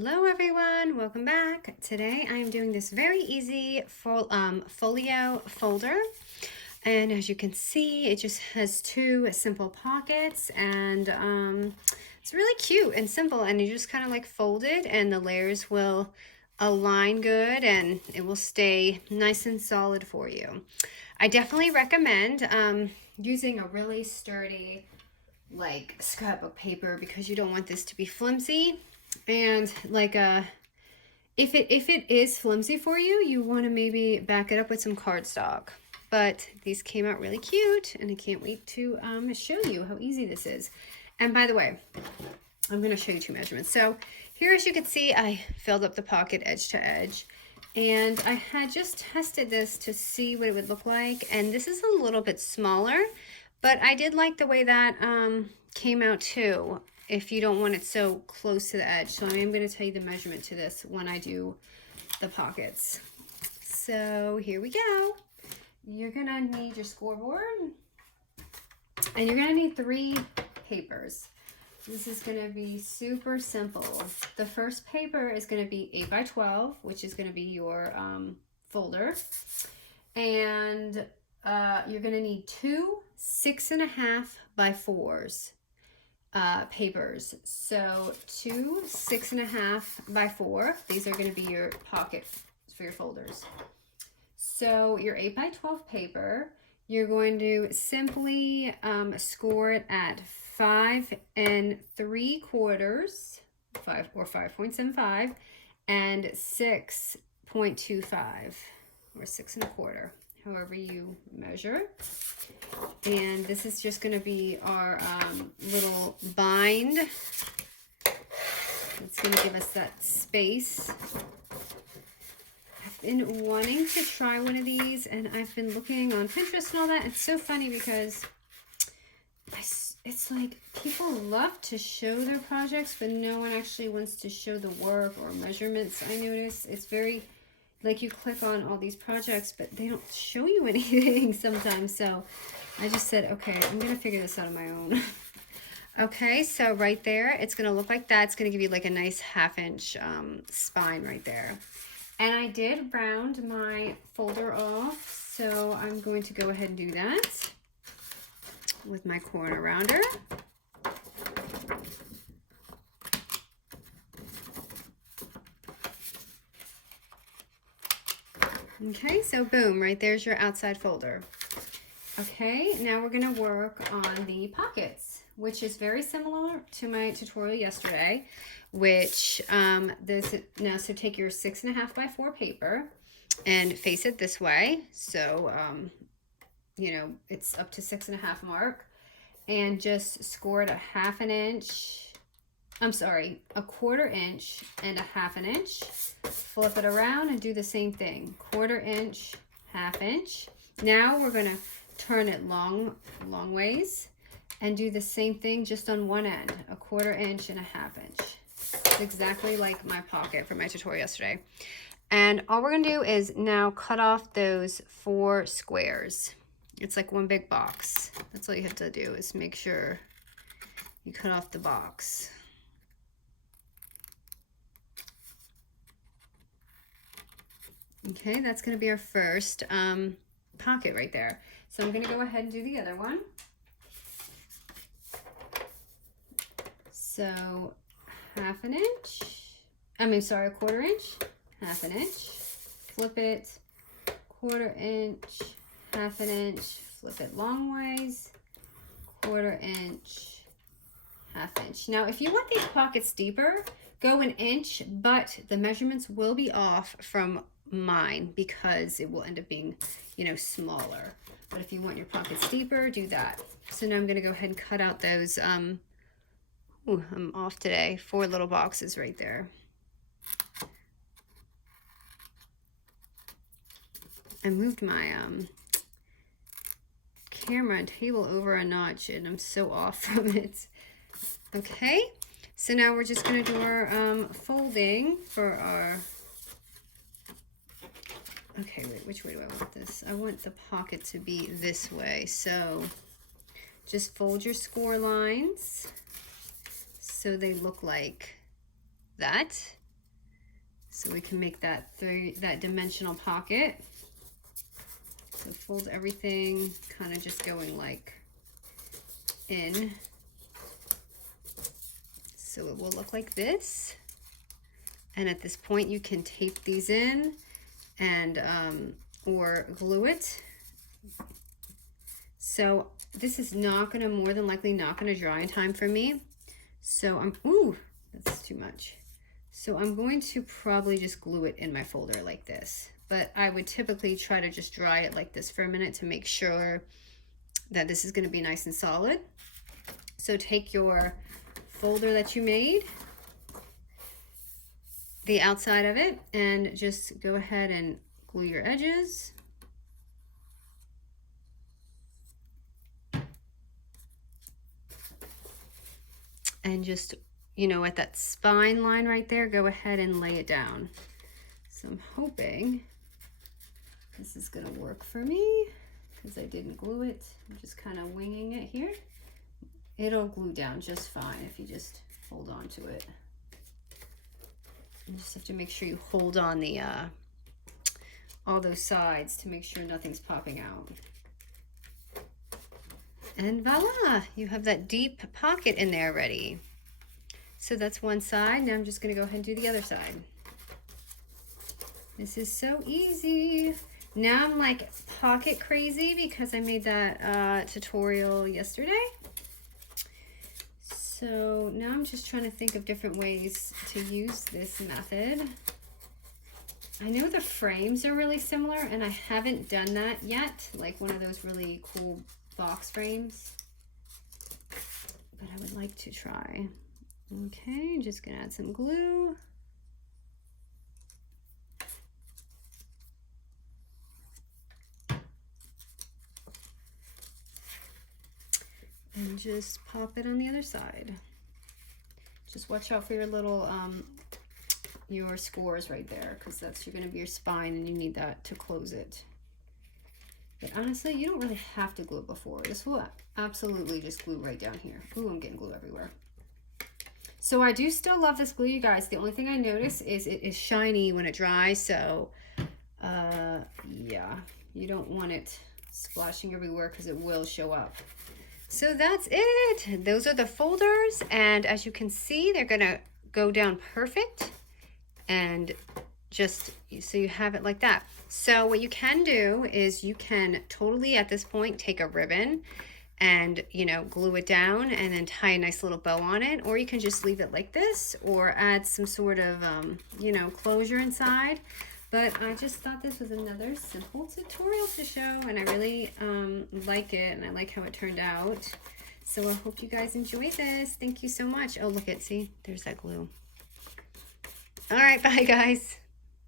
Hello everyone, welcome back. Today I am doing this very easy folio folder, and as you can see it just has two simple pockets, and it's really cute and simple, and you just kind of like fold it and the layers will align good and it will stay nice and solid for you. I definitely recommend using a really sturdy like scrapbook paper because you don't want this to be flimsy. And like if it is flimsy for you, you want to maybe back it up with some cardstock. But these came out really cute, and I can't wait to show you how easy this is. And by the way, I'm going to show you two measurements. So here, as you can see, I filled up the pocket edge to edge, and I had just tested this to see what it would look like, and this is a little bit smaller, but I did like the way that came out too, if you don't want it so close to the edge. So I am going to tell you the measurement to this when I do the pockets. So here we go. You're going to need your scoreboard, and you're going to need 3 papers. This is going to be super simple. The first paper is going to be 8 by 12, which is going to be your folder. And you're going to need 2 6.5 by 4s papers. So 2 6.5 by 4. These are going to be your pocket for your folders. So your 8 by 12 paper, you're going to simply score it at 5 3/4, 5 or 5.75, and 6.25 or 6 1/4, however you measure. And this is just going to be our little bind. It's going to give us that space. I've been wanting to try one of these, and I've been looking on Pinterest and all that. It's so funny because it's like people love to show their projects, but no one actually wants to show the work or measurements. I notice it's very like you click on all these projects, but they don't show you anything sometimes. So I just said, okay, I'm going to figure this out on my own. Okay, so right there, it's going to look like that. It's going to give you like a nice 1/2 inch spine right there. And I did round my folder off, so I'm going to go ahead and do that with my corner rounder. Okay, so boom, right there's your outside folder. Okay, now we're going to work on the pockets, which is very similar to my tutorial yesterday, which so take your 6.5 by 4 paper and face it this way. So, you know, it's up to 6.5 mark, and just score it a 1/2 inch. I'm sorry, a 1/4 inch and a 1/2 inch. Flip it around and do the same thing. 1/4 inch, 1/2 inch. Now we're going to turn it long ways and do the same thing just on one end, a 1/4 inch and a 1/2 inch. It's exactly like my pocket from my tutorial yesterday. And all we're going to do is now cut off those 4 squares. It's like one big box. That's all you have to do, is make sure you cut off the box. Okay, that's going to be our first pocket right there. So I'm going to go ahead and do the other one. So 1/2 inch, a 1/4 inch, 1/2 inch, flip it, 1/4 inch, 1/2 inch, flip it long ways, 1/4 inch, 1/2 inch. Now, if you want these pockets deeper, go 1 inch, but the measurements will be off from mine because it will end up being, you know, smaller. But if you want your pockets deeper, do that. So now I'm going to go ahead and cut out those ooh, I'm off today, 4 little boxes right there. I moved my camera and table over a notch, and I'm so off from it. Okay, so now we're just going to do our folding for our... Okay, wait, which way do I want this? I want the pocket to be this way. So just fold your score lines so they look like that. So we can make that that dimensional pocket. So fold everything, kind of just going like in. So it will look like this. And at this point you can tape these in and or glue it. So this is not gonna, more than likely not gonna dry in time for me. So ooh, that's too much. So I'm going to probably just glue it in my folder like this. But I would typically try to just dry it like this for a minute to make sure that this is gonna be nice and solid. So take your folder that you made, the outside of it, and just go ahead and glue your edges. And just, you know, at that spine line right there, go ahead and lay it down. So I'm hoping this is gonna work for me because I didn't glue it. I'm just kind of winging it here. It'll glue down just fine if you just hold on to it. You just have to make sure you hold on the all those sides to make sure nothing's popping out. And voila, you have that deep pocket in there ready. So that's one side. Now I'm just gonna go ahead and do the other side. This is so easy. Now I'm like pocket crazy because I made that tutorial yesterday. So now I'm just trying to think of different ways to use this method. I know the frames are really similar and I haven't done that yet, like one of those really cool box frames, but I would like to try. Okay, I'm just gonna add some glue. And just pop it on the other side. Just watch out for your little, your scores right there, because that's going to be your spine and you need that to close it. But honestly, you don't really have to glue it before. This will absolutely just glue right down here. Ooh, I'm getting glue everywhere. So I do still love this glue, you guys. The only thing I notice is it is shiny when it dries, so yeah, you don't want it splashing everywhere because it will show up. So that's it. Those are the folders, and as you can see, they're gonna go down perfect, and just so you have it like that. So what you can do is you can totally at this point take a ribbon and, you know, glue it down and then tie a nice little bow on it, or you can just leave it like this or add some sort of you know, closure inside. But I just thought this was another simple tutorial to show, and I really like it, and I like how it turned out. So I hope you guys enjoyed this. Thank you so much. Oh, look see, there's that glue. All right, bye guys.